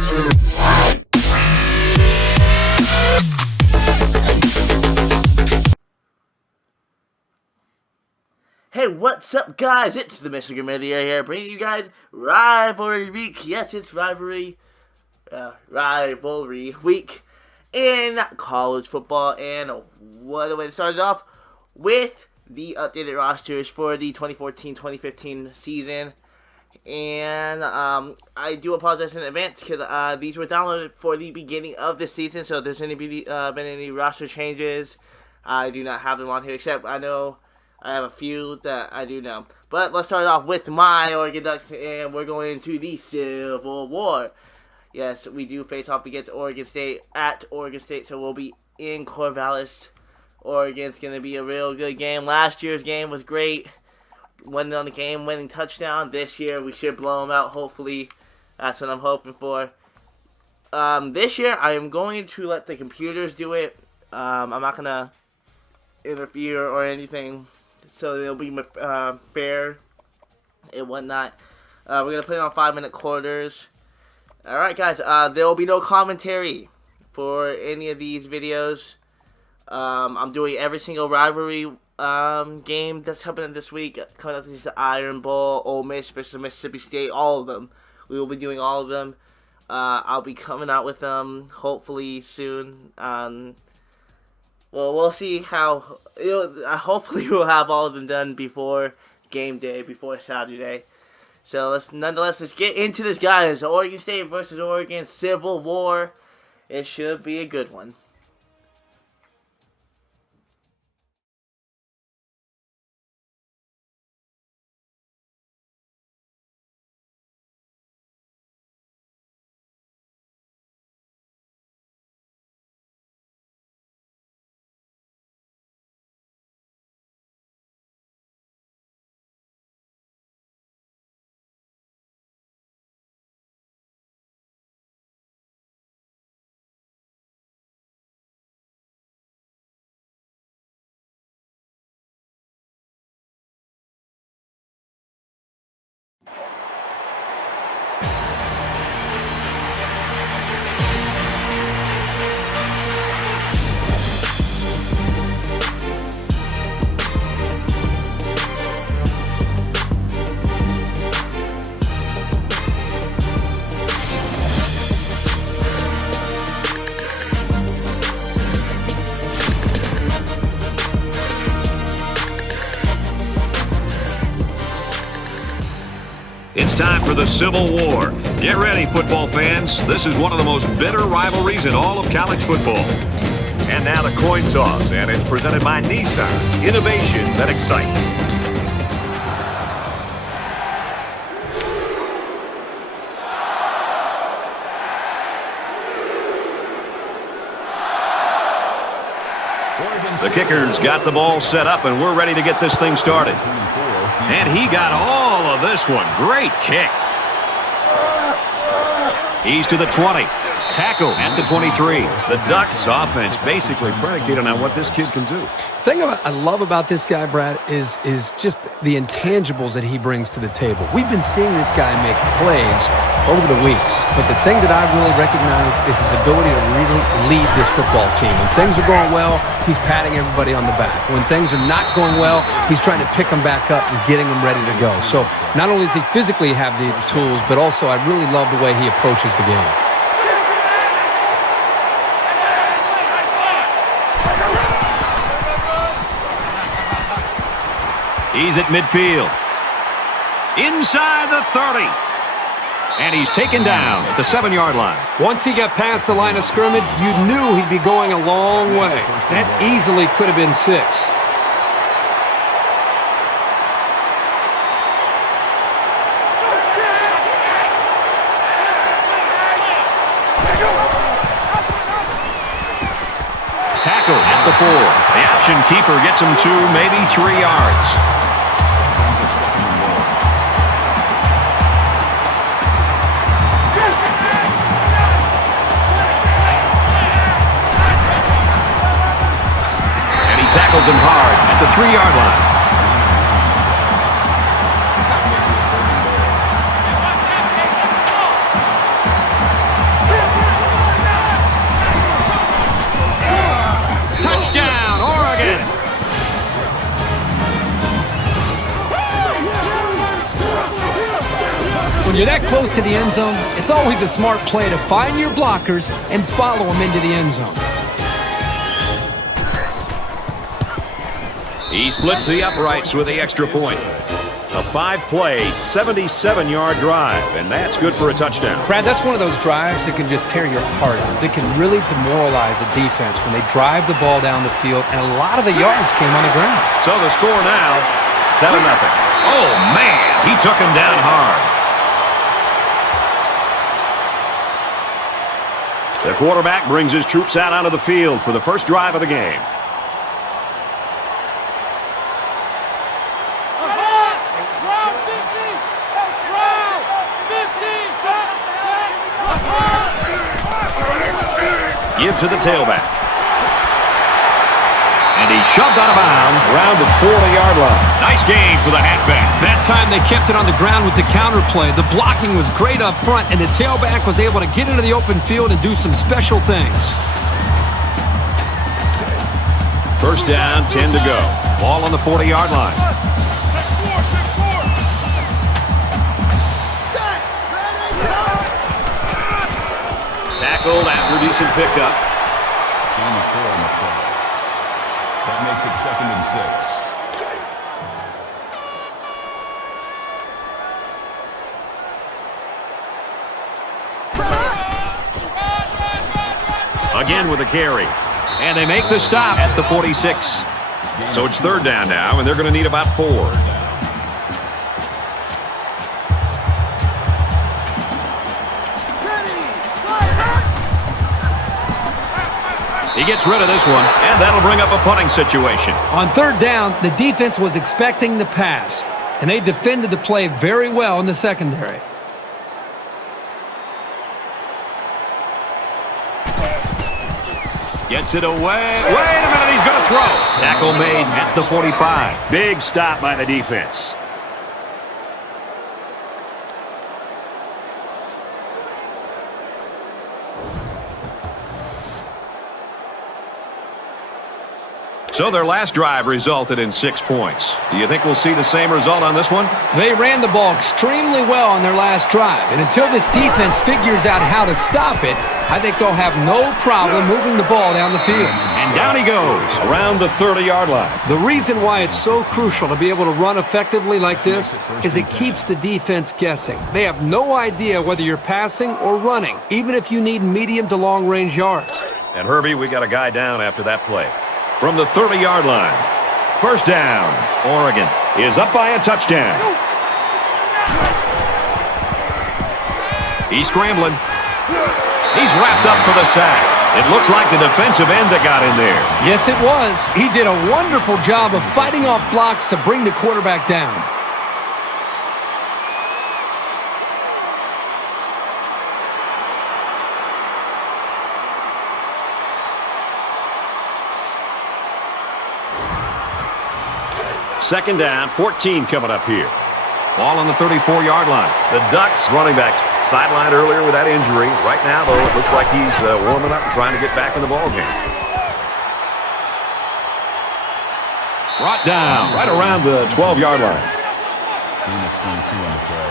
Hey, what's up, guys? It's the Michigan Media here, bringing you guys Rivalry Week. Yes, it's Rivalry Week in college football. And what a way to start it off with the updated rosters for the 2014-2015 season. And I do apologize in advance because these were downloaded for the beginning of the season. So if there's been any roster changes, I do not have them on here, except I know I have a few that I do know. But let's start off with my Oregon Ducks, and we're going into the Civil War. Yes, we do face off against Oregon State at Oregon State, so we'll be in Corvallis. Oregon's going to be a real good game. Last year's game was great. Winning on the game-winning touchdown. This year, we should blow them out, hopefully. That's what I'm hoping for. This year, I am going to let the computers do it. I'm not going to interfere or anything, so it'll be fair and whatnot. We're going to put it on 5-minute quarters. Alright, guys, there will be no commentary for any of these videos. I'm doing every single rivalry game that's happening this week. Coming up to the Iron Bowl, Ole Miss versus Mississippi State, all of them. We will be doing all of them. I'll be coming out with them hopefully soon. Well, we'll see how. Hopefully, we'll have all of them done before game day, before Saturday. So let's get into this, guys. Oregon State versus Oregon, Civil War. It should be a good one. It's time for the Civil War. Get ready, football fans. This is one of the most bitter rivalries in all of college football. And now the coin toss, and it's presented by Nissan. Innovation that excites. The kicker's got the ball set up, and we're ready to get this thing started. And he got all of this one. Great kick. He's to the 20. Tackle at the 23. The Ducks offense basically predicated on what this kid can do. The thing I love about this guy, Brad, is just the intangibles that he brings to the table. We've been seeing this guy make plays over the weeks, but the thing that I really recognize is his ability to really lead this football team. When things are going well, he's patting everybody on the back. When things are not going well, he's trying to pick them back up and getting them ready to go. So not only does he physically have the tools, but also I really love the way he approaches the game. He's at midfield. Inside the 30. And he's taken down at the 7-yard line. Once he got past the line of scrimmage, you knew he'd be going a long way. That easily could have been 6. Tackle at the 4. The option keeper gets him 2, maybe 3 yards. Tackles him hard at the 3-yard line. you're that close to the end zone, it's always a smart play to find your blockers and follow them into the end zone. He splits the uprights with the extra point. A 5-play, 77-yard drive, and that's good for a touchdown. Brad, that's one of those drives that can just tear your heart out. That can really demoralize a defense when they drive the ball down the field, and a lot of the yards came on the ground. So the score now, 7-0. Oh, man, he took him down hard. The quarterback brings his troops out onto the field for the first drive of the game. Give to the tailback. And he shoved out of bounds around the 40-yard line. Nice game for the halfback. That time they kept it on the ground with the counter play. The blocking was great up front, and the tailback was able to get into the open field and do some special things. First down, 10 to go. Ball on the 40-yard line. Tackled after a decent pickup. That makes it 2nd and 6. Again with a carry. And they make the stop at the 46. So it's 3rd down now, and they're going to need about 4. He gets rid of this one, and that'll bring up a punting situation. On 3rd down, the defense was expecting the pass, and they defended the play very well in the secondary. Gets it away. Wait a minute, he's going to throw. Tackle made at the 45. Big stop by the defense. So their last drive resulted in 6 points. Do you think we'll see the same result on this one? They ran the ball extremely well on their last drive, and until this defense figures out how to stop it, I think they'll have no problem moving the ball down the field. And down he goes, around the 30-yard line. The reason why it's so crucial to be able to run effectively like this is it keeps the defense guessing. They have no idea whether you're passing or running, even if you need medium to long-range yards. And Herbie, we got a guy down after that play. From the 30-yard line. First down. Oregon is up by a touchdown. He's scrambling. He's wrapped up for the sack. It looks like the defensive end that got in there. Yes, it was. He did a wonderful job of fighting off blocks to bring the quarterback down. Second down, 14 coming up here. Ball on the 34-yard line. The Ducks running back sidelined earlier with that injury. Right now, though, it looks like he's warming up and trying to get back in the ballgame. Brought down right around the 12-yard line. Gain of 22 on the play.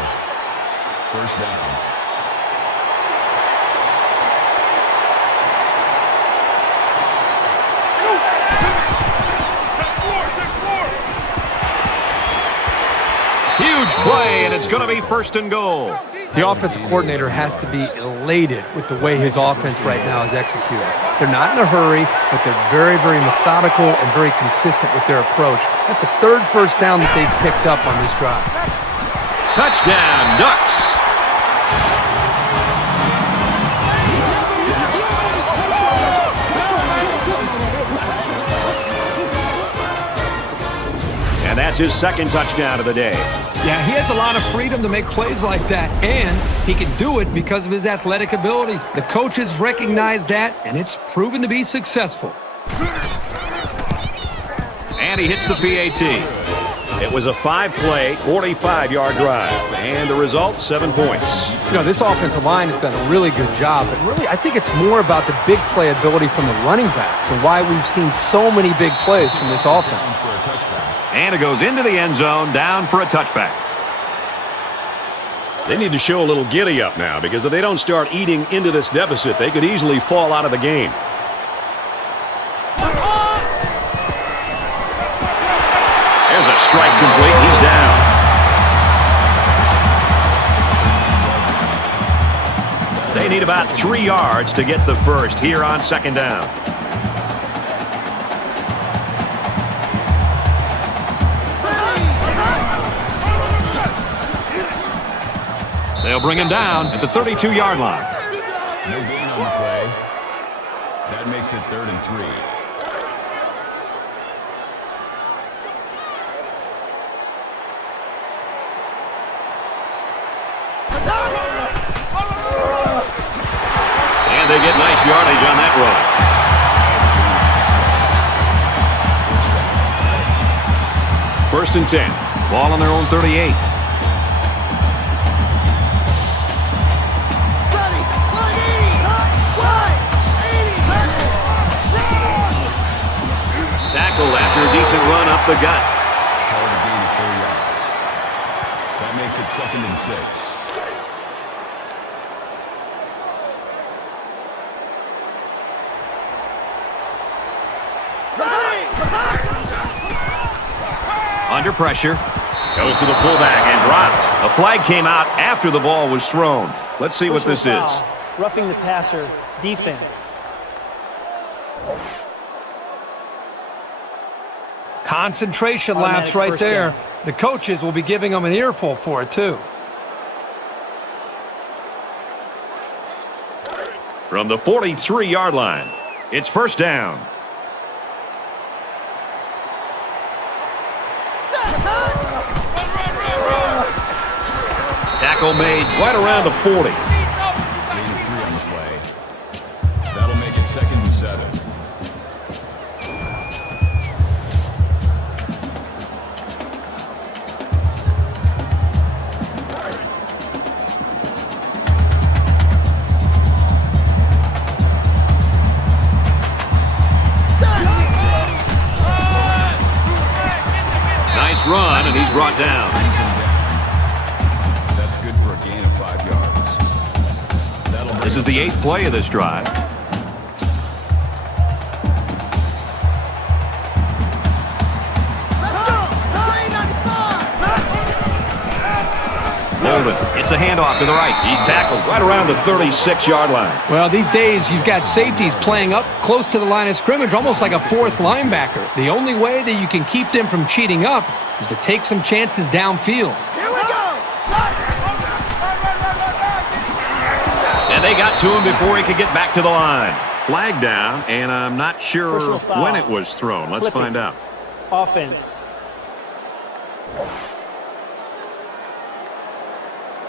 First down. Huge play, and it's going to be 1st and goal. The offensive coordinator has to be elated with the way his offense right now is executed. They're not in a hurry, but they're very, very methodical and very consistent with their approach. That's the 3rd first down that they've picked up on this drive. Touchdown, Ducks. And that's his 2nd touchdown of the day. Yeah, he has a lot of freedom to make plays like that, and he can do it because of his athletic ability. The coaches recognize that, and it's proven to be successful. And he hits the PAT. It was a 5-play, 45-yard drive, and the result, 7 points. You know, this offensive line has done a really good job, but really I think it's more about the big play ability from the running backs and why we've seen so many big plays from this offense. And it goes into the end zone, down for a touchback. They need to show a little giddy up now, because if they don't start eating into this deficit, they could easily fall out of the game. There's a strike complete. He's down. They need about 3 yards to get the first here on second down. They'll bring him down at the 32-yard line. No gain on the play. That makes it 3rd and 3. And they get nice yardage on that run. 1st and 10. Ball on their own 38. Tackled after a decent run up the gut. Called a gain of 4 yards. That makes it 2nd and 6. Under pressure. Goes to the fullback and dropped. A flag came out after the ball was thrown. Let's see what this is. Roughing the passer, defense. Concentration lapse right there. The coaches will be giving them an earful for it, too. From the 43-yard line, it's 1st down. Tackle made right around the 40. Gain of 3 on the play. That'll make it 2nd and 7. Nice run, and he's brought down. That's good for a gain of 5 yards. This is the 8th play of this drive. Holden, it's a handoff to the right. He's tackled right around the 36-yard line. Well, these days, you've got safeties playing up close to the line of scrimmage, almost like a 4th linebacker. The only way that you can keep them from cheating up is to take some chances downfield. Here we go! And they got to him before he could get back to the line. Flag down, and I'm not sure when it was thrown. Let's find out. Offense.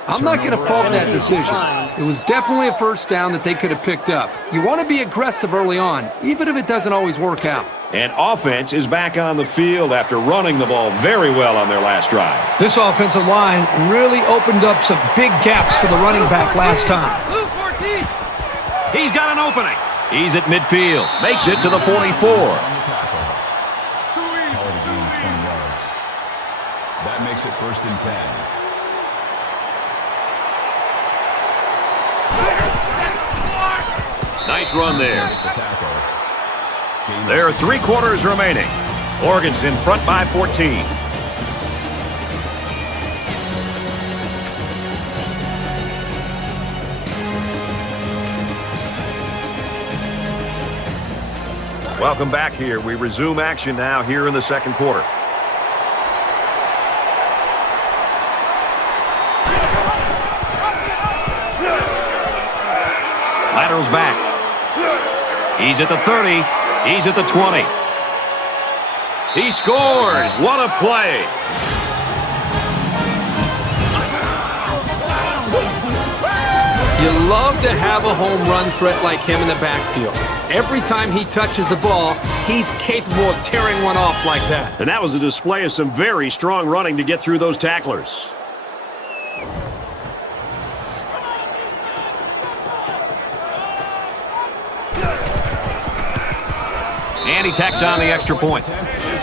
I'm not going to fault that decision. It was definitely a 1st down that they could have picked up. You want to be aggressive early on, even if it doesn't always work out. And offense is back on the field after running the ball very well on their last drive. This offensive line really opened up some big gaps for the running back last time. He's got an opening. He's at midfield. Makes it to the 44. On the tackle. Called a gain of 20 yards. That makes it 1st and 10. Nice run there. The tackle. Gain of There are 6 3 quarters remaining. Oregon's in front by 14. Welcome back here. We resume action now here in the 2nd quarter. Lateral's back. He's at the 30. He's at the 20. He scores. What a play. You love to have a home run threat like him in the backfield. Every time he touches the ball, he's capable of tearing one off like that. And that was a display of some very strong running to get through those tacklers. And he tacks on the extra point.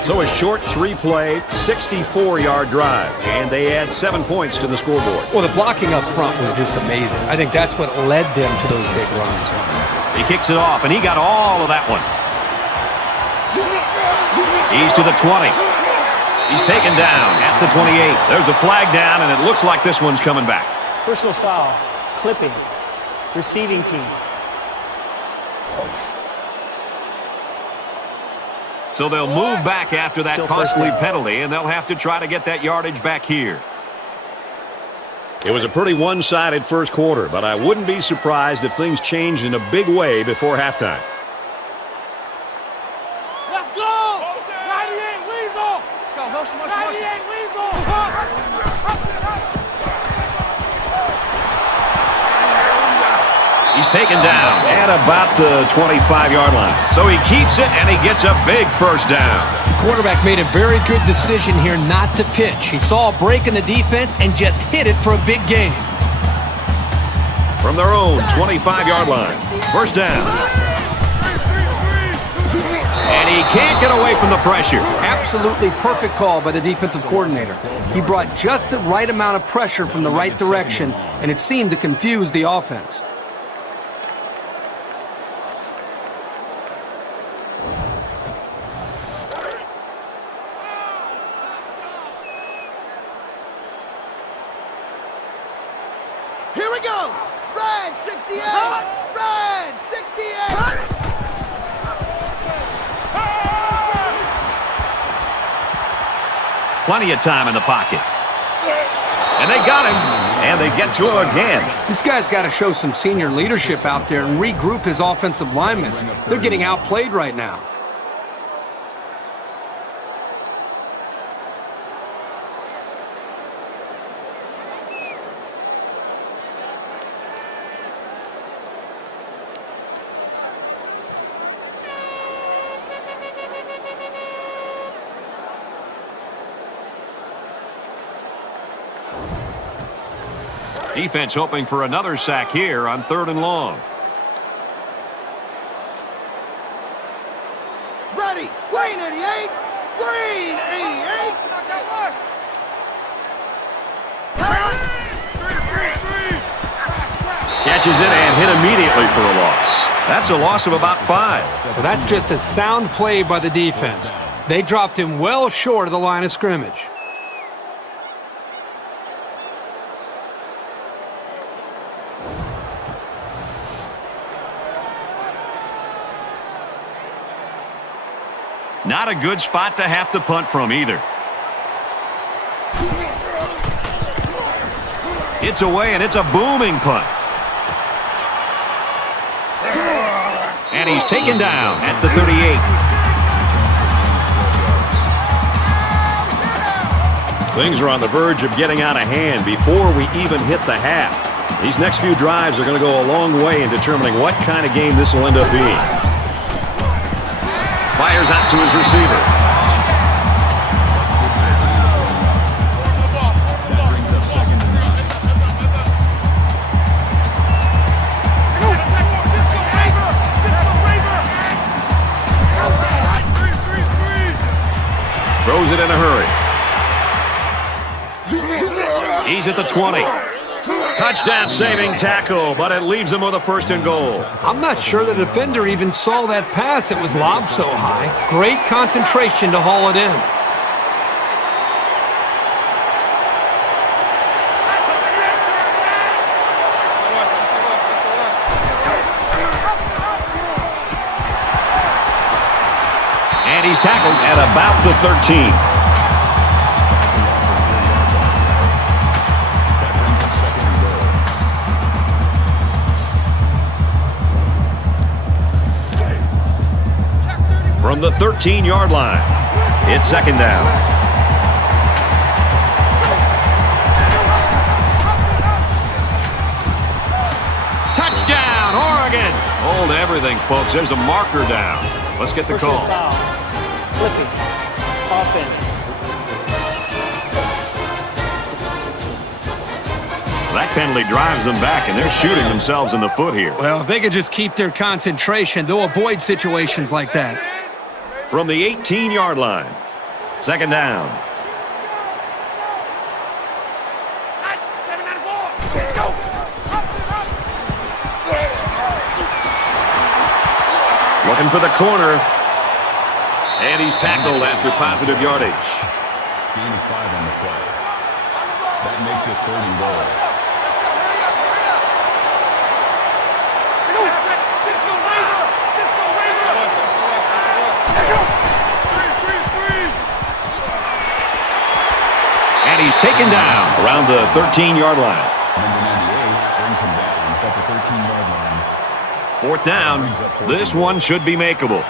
So a short 3-play, 64-yard drive. And they add 7 points to the scoreboard. Well, the blocking up front was just amazing. I think that's what led them to those big runs. He kicks it off, and he got all of that one. He's to the 20. He's taken down at the 28. There's a flag down, and it looks like this one's coming back. Personal foul. Clipping. Receiving team. So they'll move back after that Still first costly down. penalty, and they'll have to try to get that yardage back here. It was a pretty one-sided first quarter, but I wouldn't be surprised if things changed in a big way before halftime. Let's go! 98 Weasel! Let's go, motion, 98 Weasel! He's taken down at about the 25-yard line. So he keeps it, and he gets a big first down. The quarterback made a very good decision here not to pitch. He saw a break in the defense and just hit it for a big gain. From their own 25-yard line. First down. And he can't get away from the pressure. Absolutely perfect call by the defensive coordinator. He brought just the right amount of pressure from the right direction, and it seemed to confuse the offense. Here we go! Red 68! Red 68! Plenty of time in the pocket. And they got him, and they get to him again. This guy's got to show some senior leadership out there and regroup his offensive linemen. They're getting outplayed right now. Defense hoping for another sack here on 3rd and long. Ready! Green 88! Green 88! Catches it and hit immediately for a loss. That's a loss of about 5. Well, that's just a sound play by the defense. They dropped him well short of the line of scrimmage. Not a good spot to have to punt from either. It's away, and it's a booming punt. And he's taken down at the 38. Things are on the verge of getting out of hand before we even hit the half. These next few drives are going to go a long way in determining what kind of game this will end up being. Fires out to his receiver. That brings up 2nd and 9. Throws it in a hurry. He's at the 20. Touchdown saving tackle, but it leaves him with a 1st and goal. I'm not sure the defender even saw that pass. It was lobbed so high. Great concentration to haul it in. And he's tackled at about the 13. From the 13-yard line, it's 2nd down. Touchdown, Oregon! Hold everything, folks. There's a marker down. Let's get the Personal call. foul. Clipping. Offense. That penalty drives them back, and they're shooting themselves in the foot here. Well, if they could just keep their concentration, they'll avoid situations like that. from the 18-yard line. Second down. Looking for the corner. And he's tackled after positive yardage. Gain of 5 on the play. That makes it 3rd and goal. And he's taken down around the 13-yard line. Number 98 brings him down at the 13-yard line. 4th down. This one should be makeable.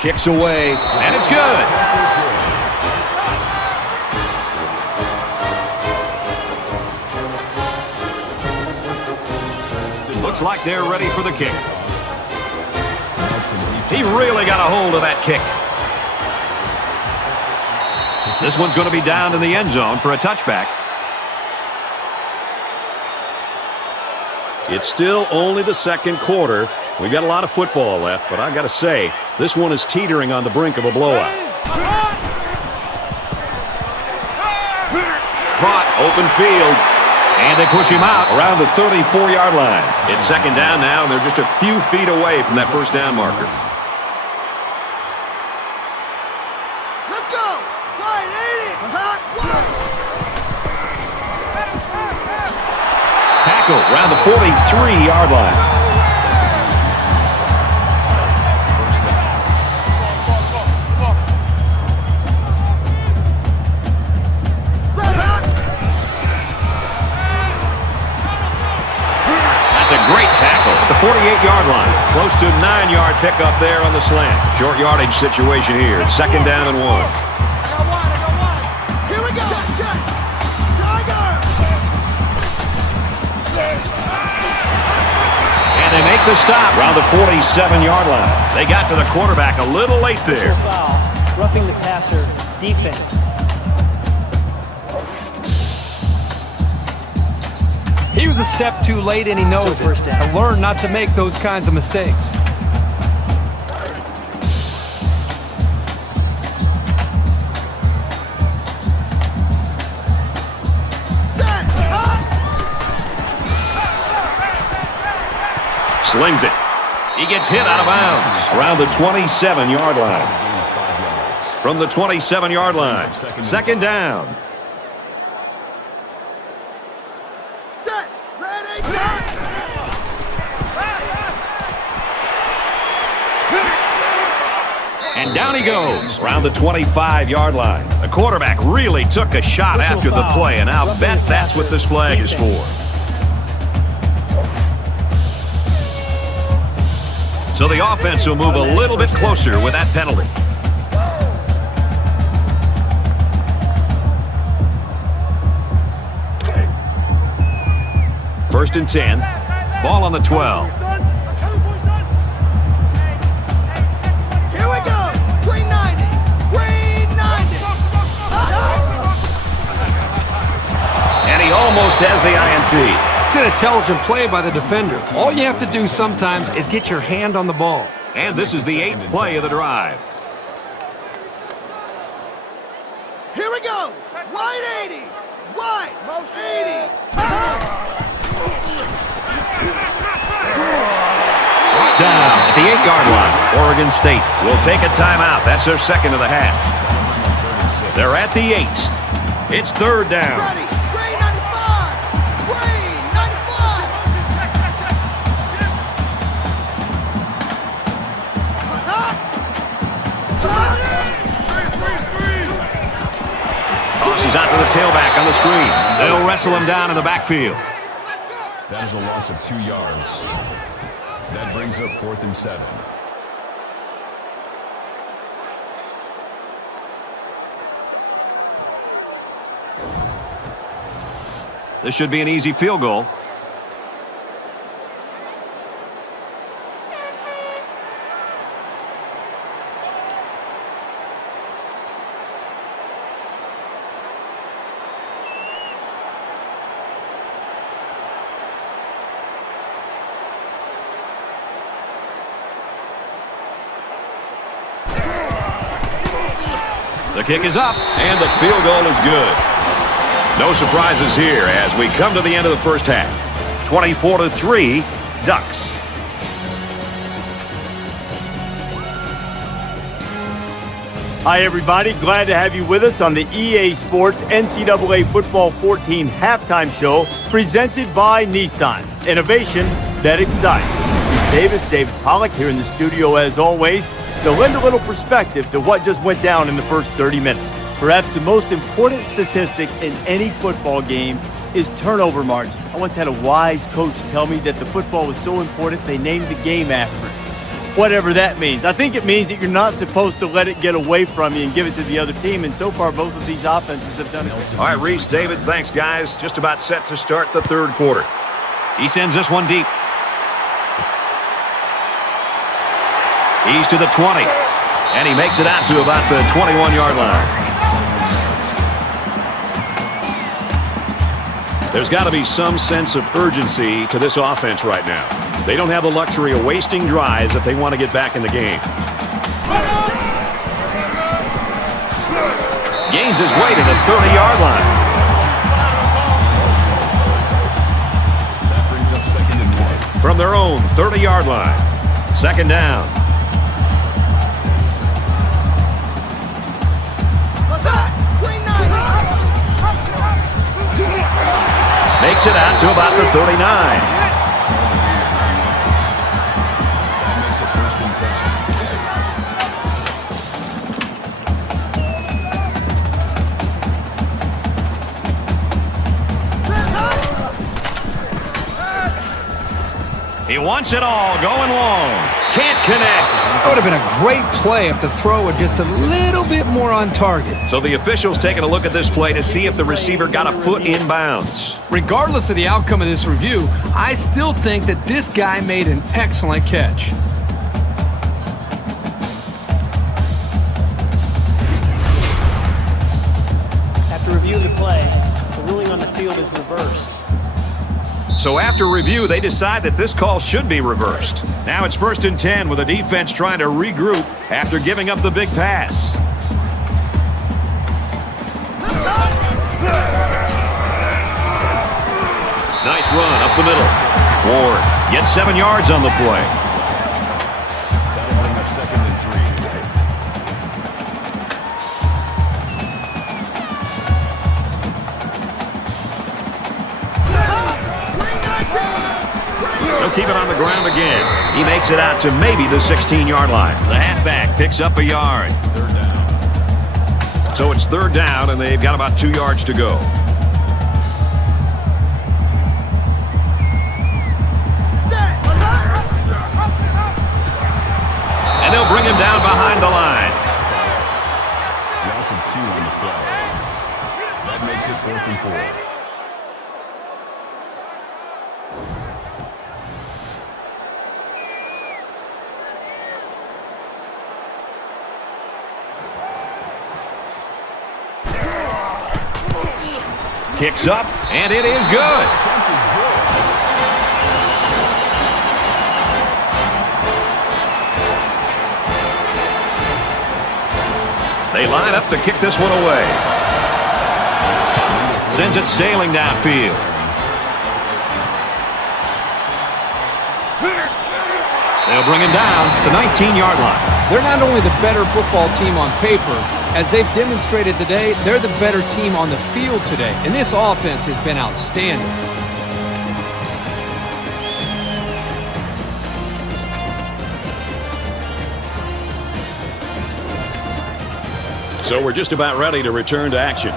Kicks away, and it's good. Looks like they're ready for the kick. He really got a hold of that kick. This one's going to be down in the end zone for a touchback. It's still only the second quarter. We've got a lot of football left, but I got to say, this one is teetering on the brink of a blowout. Caught, open field, and they push him out around the 34-yard line. It's second down now, and they're just a few feet away from that first down marker. Let's go! Right, 80! Tackle around the 43-yard line. Great tackle at the 48-yard line. Close to 9-yard pickup there on the slant. Short yardage situation here. Second down and 1. I got one. Here we go. Check. Tiger! And they make the stop around the 47-yard line. They got to the quarterback a little late there. Foul. Roughing the passer. Defense. He was a step too late, and he knows it. To learn not to make those kinds of mistakes. Slings it. He gets hit out of bounds around the 27-yard line. From the 27-yard line, second down. And down he goes around the 25-yard line. The quarterback really took a shot after the play, and I'll bet that's what this flag is for. So the offense will move a little bit closer with that penalty. First and 10. Ball on the 12. Here we go. Green 90. Green 90. And he almost has the INT. It's an intelligent play by the defender. All you have to do sometimes is get your hand on the ball. And this is the 8th play of the drive. Here we go. Wide 80. Wide. 80. Down at the 8-yard line. Oregon State will take a timeout. That's their second of the half. They're at the 8. It's third down. Ready. Green 95. Green 95. Tosses out to the tailback on the screen. They'll wrestle him down in the backfield. That is a loss of 2 yards. That brings up 4th and 7. This should be an easy field goal. The kick is up, and the field goal is good. No surprises here as we come to the end of the first half. 24-3, Ducks. Hi, everybody. Glad to have you with us on the EA Sports NCAA Football 14 halftime show presented by Nissan. Innovation that excites. Steve Davis, David Pollack here in the studio as always to lend a little perspective to what just went down in the first 30 minutes. Perhaps the most important statistic in any football game is turnover margin. I once had a wise coach tell me that the football was so important they named the game after it. Whatever that means. I think it means that you're not supposed to let it get away from you and give it to the other team, and so far both of these offenses have done it. All right, Reese, David, thanks, guys. Just about set to start the third quarter. He sends this one deep. He's to the 20, and he makes it out to about the 21-yard line. There's got to be some sense of urgency to this offense right now. They don't have the luxury of wasting drives if they want to get back in the game. Gains his way to the 30-yard line. That brings up 2nd and 1. From their own 30-yard line. 2nd down. Makes it out to about the 39. That makes it 1st and 10. He wants it all, going long. Can't connect. That would have been a great play if the throw were just a little bit more on target. So the official's taking a look at this play to see if the receiver got a foot in bounds. Regardless of the outcome of this review, I still think that this guy made an excellent catch. After review of the play, the ruling on the field is reversed. So after review, they decide that this call should be reversed. Now it's 1st and 10 with the defense trying to regroup after giving up the big pass. Nice run up the middle. Ward gets 7 yards on the play. That'll bring up 2nd and 3. He'll keep it on the ground again. He makes it out to maybe the 16-yard line. The halfback picks up a yard. 3rd down. So it's 3rd down, and they've got about 2 yards to go. And they'll bring him down behind the line. Loss of 2 on the play. That makes it 4th and 4. Kicks up, and it is good. Attempt is good. They line up to kick this one away. Sends it sailing downfield. They'll bring him down at the 19-yard line. They're not only the better football team on paper, as they've demonstrated today, they're the better team on the field today. And this offense has been outstanding. So we're just about ready to return to action.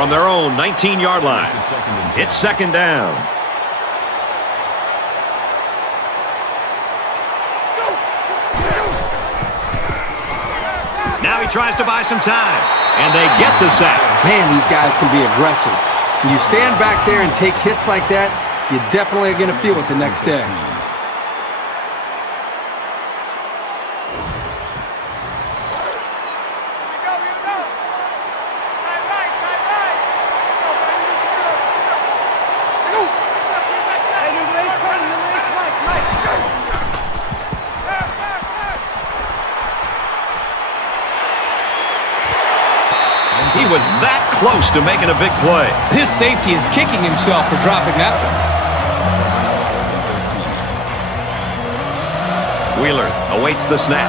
from their own 19-yard line. It's second down. Now he tries to buy some time, and they get the sack. Man, these guys can be aggressive. When you stand back there and take hits like that, you definitely are going to feel it the next day. He was that close to making a big play. His safety is kicking himself for dropping that one. Wheeler awaits the snap.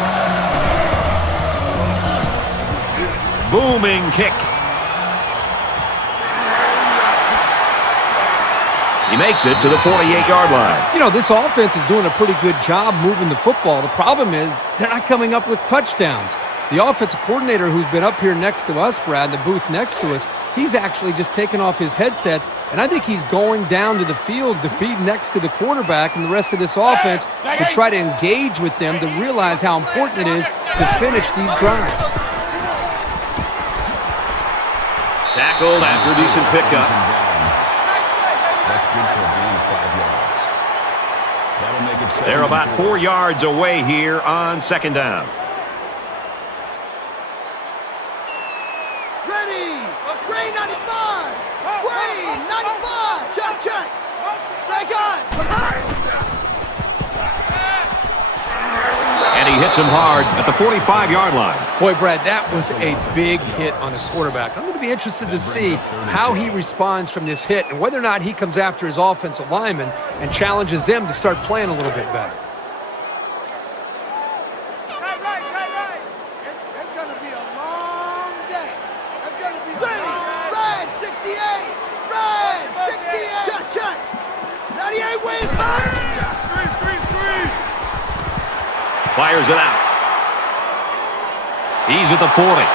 Booming kick. He makes it to the 48-yard line. You know, this offense is doing a pretty good job moving the football. The problem is they're not coming up with touchdowns. The offensive coordinator who's been up here next to us, Brad, in the booth next to us, he's actually just taken off his headsets, and I think he's going down to the field to be next to the quarterback and the rest of this offense to try to engage with them to realize how important it is to finish these drives. Tackled after a decent pickup. That's good for a gain of 5 yards. That'll make it 7-4. They're about 4 yards away here on second down. Green 95! Green 95! Check, check! Strike on! And he hits him hard at the 45-yard line. Boy, Brad, that was a big hit on the quarterback. I'm going to be interested to see how he responds from this hit and whether or not he comes after his offensive lineman and challenges them to start playing a little bit better. It's going to be a long day. It's going to be a Red 68! Red 68! Check, check! 98 wins! Squeeze! Fires it out. He's at the 40.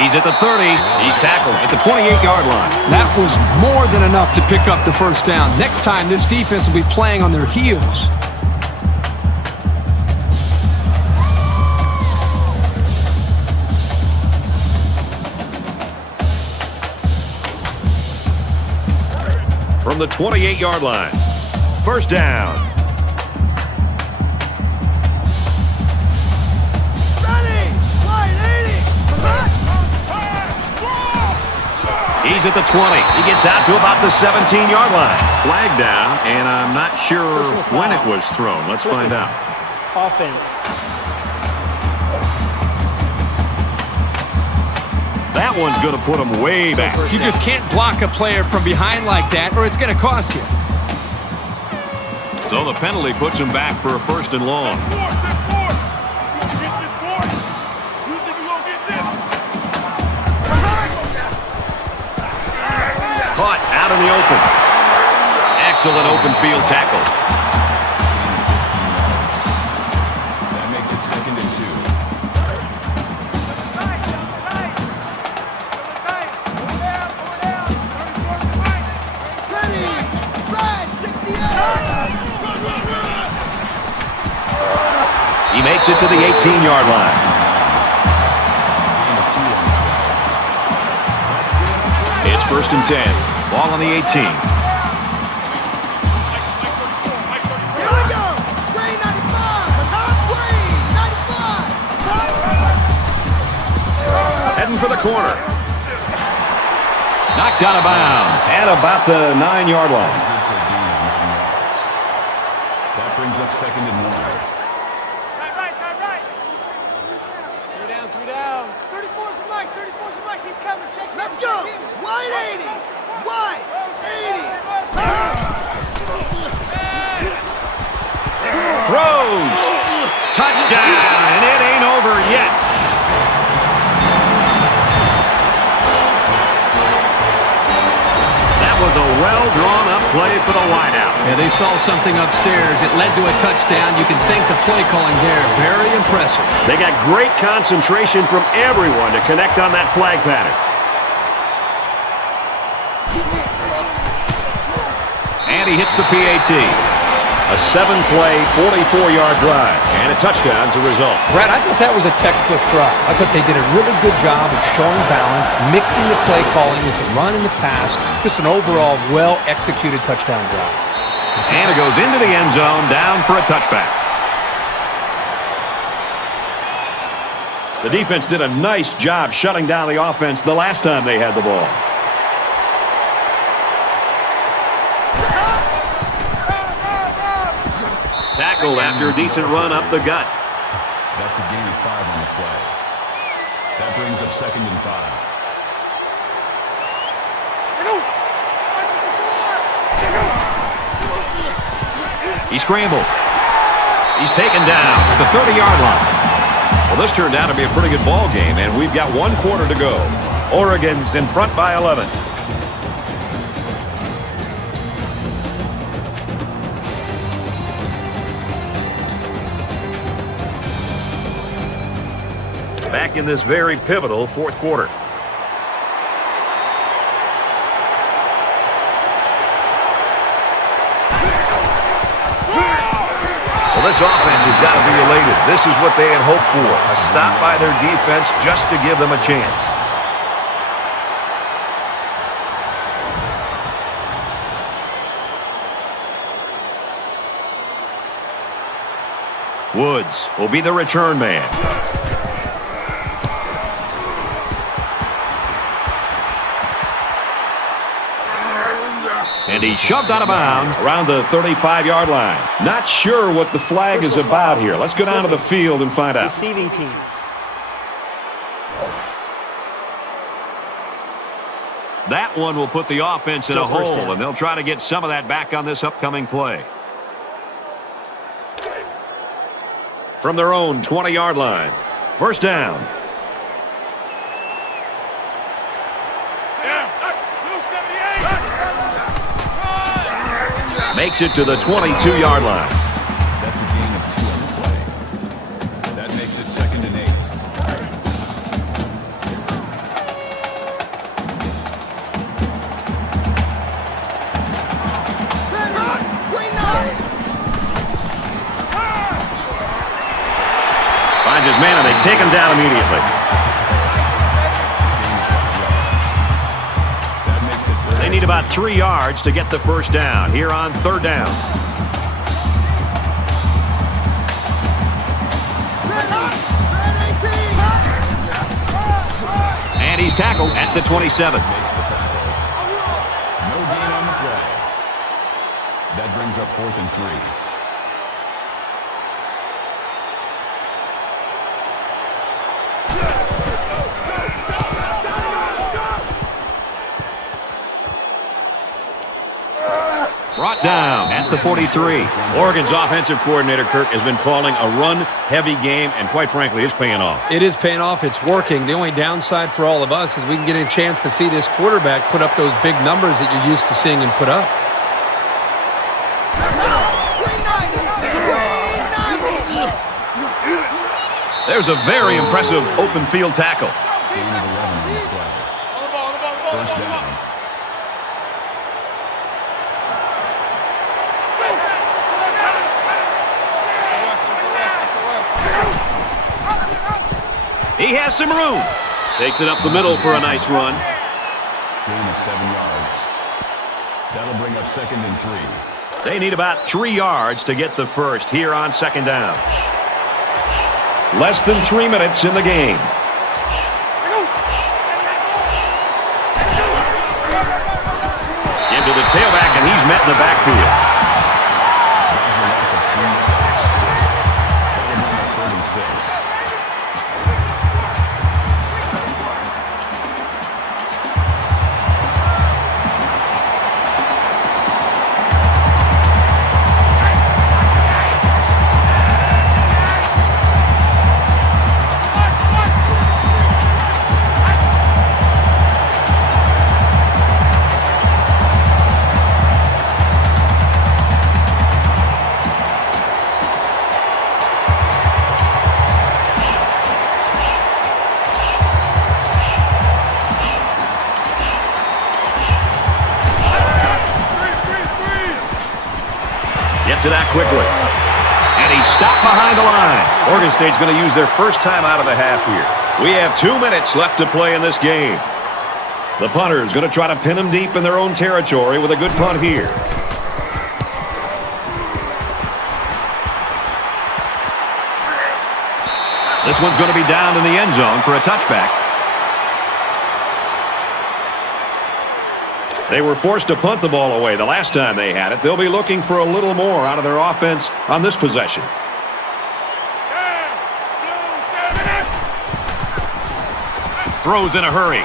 He's at the 30. He's tackled at the 28-yard line. That was more than enough to pick up the first down. Next time, this defense will be playing on their heels. From the 28-yard line. First down. He's at the 20. He gets out to about the 17-yard line. Flag down, and I'm not sure when it was thrown. Let's find out. Offense. That one's going to put him way back. You just can't block a player from behind like that, or it's going to cost you. So the penalty puts him back for a first and long. Caught out in the open. Excellent open field tackle. That makes it 2nd and 2. Ready! Red 68! He makes it to the 18-yard line. It's 1st and 10. Ball on the 18. Here we go! Green 95! Green 95! Heading for the corner. Knocked out of bounds at about the 9-yard line. Good for a gain of 9 yards. That brings up 2nd and 1. Three down. 34's the mic. He's coming. Check him. Let's go. Wide 80. Wide 80. Throws. Touchdown. And it ain't over yet. That was a well-drawn-up play for the wideout. Yeah, they saw something upstairs. It led to a touchdown. You can thank the play calling there. Very impressive. They got great concentration from everyone to connect on that flag pattern. And he hits the PAT. A 7-play, 44-yard drive, and a touchdown's a result. Brad, I thought that was a textbook drive. I thought they did a really good job of showing balance, mixing the play calling with the run and the pass. Just an overall well-executed touchdown drive. And it goes into the end zone, down for a touchback. The defense did a nice job shutting down the offense the last time they had the ball. Tackled after a decent run up the gut. That's a gain of 5 on the play. That brings up 2nd and 5. He scrambled. He's taken down at the 30-yard line. Well, this turned out to be a pretty good ball game, and we've got 1 quarter to go. Oregon's in front by 11. Back in this very pivotal 4th quarter. Well, this offense has got to be elated. This is what they had hoped for. A stop by their defense just to give them a chance. Woods will be the return man. And he's shoved out of bounds around the 35-yard line. Not sure what the flag is about here. Let's go down to the field and find out. Receiving team. That one will put the offense in a hole, and they'll try to get some of that back on this upcoming play. From their own 20-yard line. First down. Makes it to the 22-yard line. That's a gain of 2 on the play. That makes it 2nd and 8. Finds his man, and they take him down immediately. They need about 3 yards to get the first down here on 3rd down. And he's tackled at the 27. No gain on the play. That brings up 4th and 3. Brought down at the 43. Oregon's offensive coordinator, Kirk, has been calling a run-heavy game, and quite frankly, it's paying off. It is paying off. It's working. The only downside for all of us is we can get a chance to see this quarterback put up those big numbers that you're used to seeing him put up. There's a very impressive open field tackle. Gain of 11 on the play. First down. He has some room. Takes it up the middle for a nice run. Gain of 7 yards. That'll bring up 2nd and 3. They need about 3 yards to get the first here on 2nd down. Less than 3 minutes in the game. Into the tailback, and he's met in the backfield. That was a loss of 3 yards. That'll bring up 3rd and 6. gets it out quickly. And he's stopped behind the line. Oregon State's going to use their first time out of the half here. We have 2 minutes left to play in this game. The punter is going to try to pin them deep in their own territory with a good punt here. This one's going to be down in the end zone for a touchback. They were forced to punt the ball away the last time they had it. They'll be looking for a little more out of their offense on this possession. Throws in a hurry.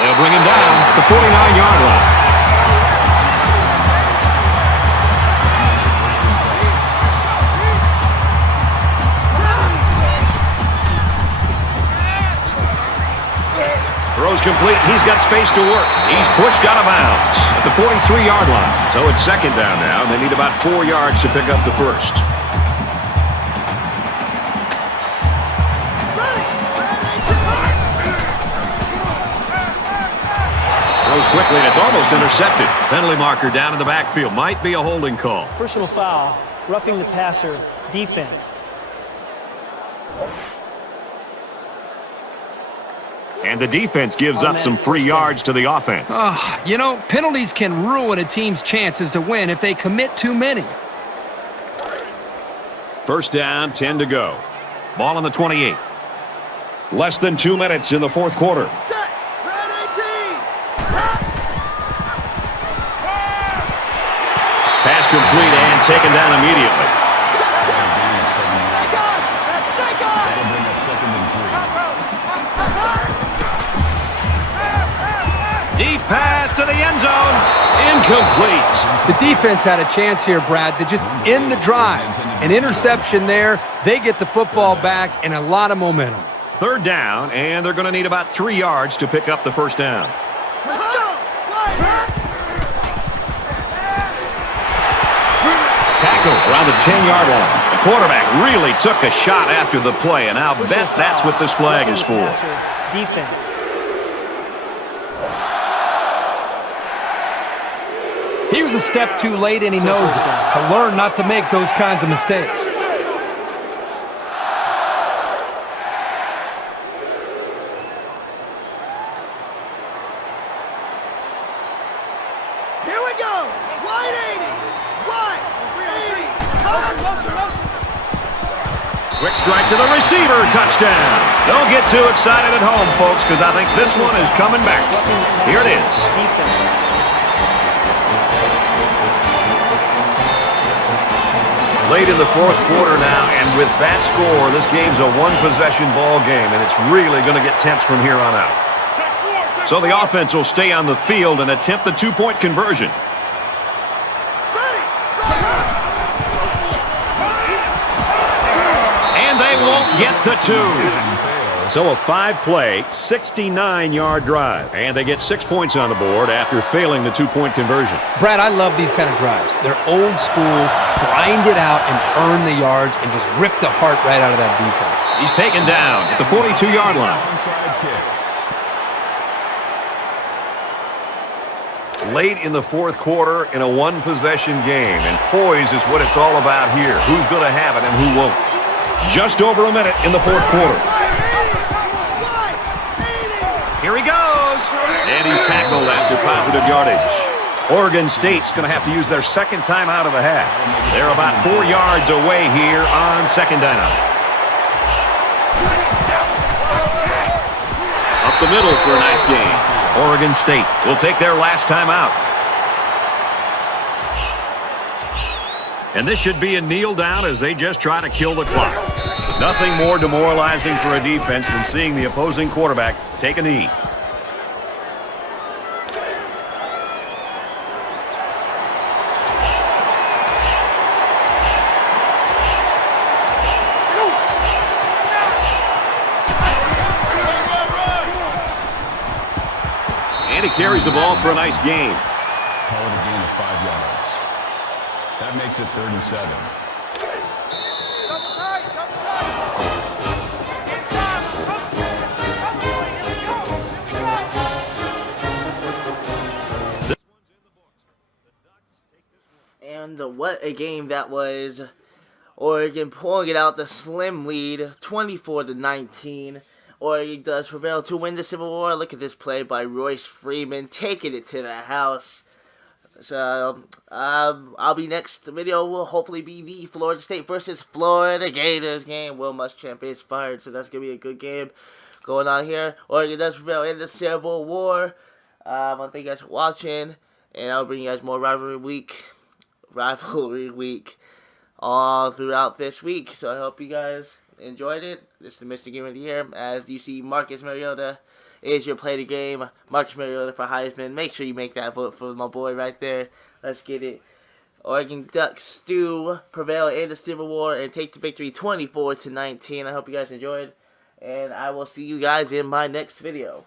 They'll bring him down at the 49-yard line. Throws complete. He's got space to work. He's pushed out of bounds at the 43-yard line. So it's second down now. They need about 4 yards to pick up the first. Throws quickly, and it's almost intercepted. Penalty marker down in the backfield. Might be a holding call. Personal foul, roughing the passer, defense. And the defense gives up some free yards to the offense. You know, penalties can ruin a team's chances to win if they commit too many. First down, 10 to go. Ball on the 28. Less than 2 minutes in the fourth quarter. Set. Red 18. Pass complete and taken down immediately. That'll bring up 2nd and 3. Deep pass to the end zone. Incomplete. The defense had a chance here, Brad, to just end the drive. An interception there. They get the football back and a lot of momentum. Third down, and they're going to need about 3 yards to pick up the first down. Let's go. Tackle around the 10-yard line. The quarterback really took a shot after the play, and I'll bet that's what this flag is for. Defense. He was a step too late, and he knows it. To learn not to make those kinds of mistakes. Here we go. Wide 80. Wide 80. Motion. Quick strike to the receiver. Touchdown. Don't get too excited at home, folks, because I think this one is coming back. Here it is. Defense. Late in the fourth quarter now, and with that score, this game's a one-possession ball game, and it's really going to get tense from here on out. So the offense will stay on the field and attempt the two-point conversion. And they won't get the two. So a 5-play, 69-yard drive. And they get 6 points on the board after failing the two-point conversion. Brad, I love these kind of drives. They're old school, grind it out and earn the yards and just rip the heart right out of that defense. He's taken down at the 42-yard line. Onside kick. Late in the fourth quarter in a one-possession game. And poise is what it's all about here. Who's going to have it and who won't? Just over a minute in the fourth quarter. Here he goes. And he's tackled after positive yardage. Oregon State's going to have to use their second time out of the half. They're about 4 yards away here on second down. Up the middle for a nice gain. Oregon State will take their last time out. And this should be a kneel down as they just try to kill the clock. Nothing more demoralizing for a defense than seeing the opposing quarterback take a knee. And he carries the ball for a nice gain. Call it a gain of 5 yards. That makes it 3rd and 7. And what a game that was. Oregon pulling it out the slim lead, 24-19. Oregon does prevail to win the Civil War. Look at this play by Royce Freeman, taking it to the house. So, I'll be next video will hopefully be the Florida State versus Florida Gators game. Will Muschamp is fired, so that's going to be a good game going on here. Oregon does prevail in the Civil War. I want to thank you guys for watching, and I'll bring you guys more rivalry week all throughout this week. So I hope you guys enjoyed it. This is the Mr. Game of the Year. As you see, Marcus Mariota is your play the game. Marcus Mariota for Heisman. Make sure you make that vote for my boy right there. Let's get it. Oregon Ducks do prevail in the Civil War and take the victory 24-19. I hope you guys enjoyed, and I will see you guys in my next video.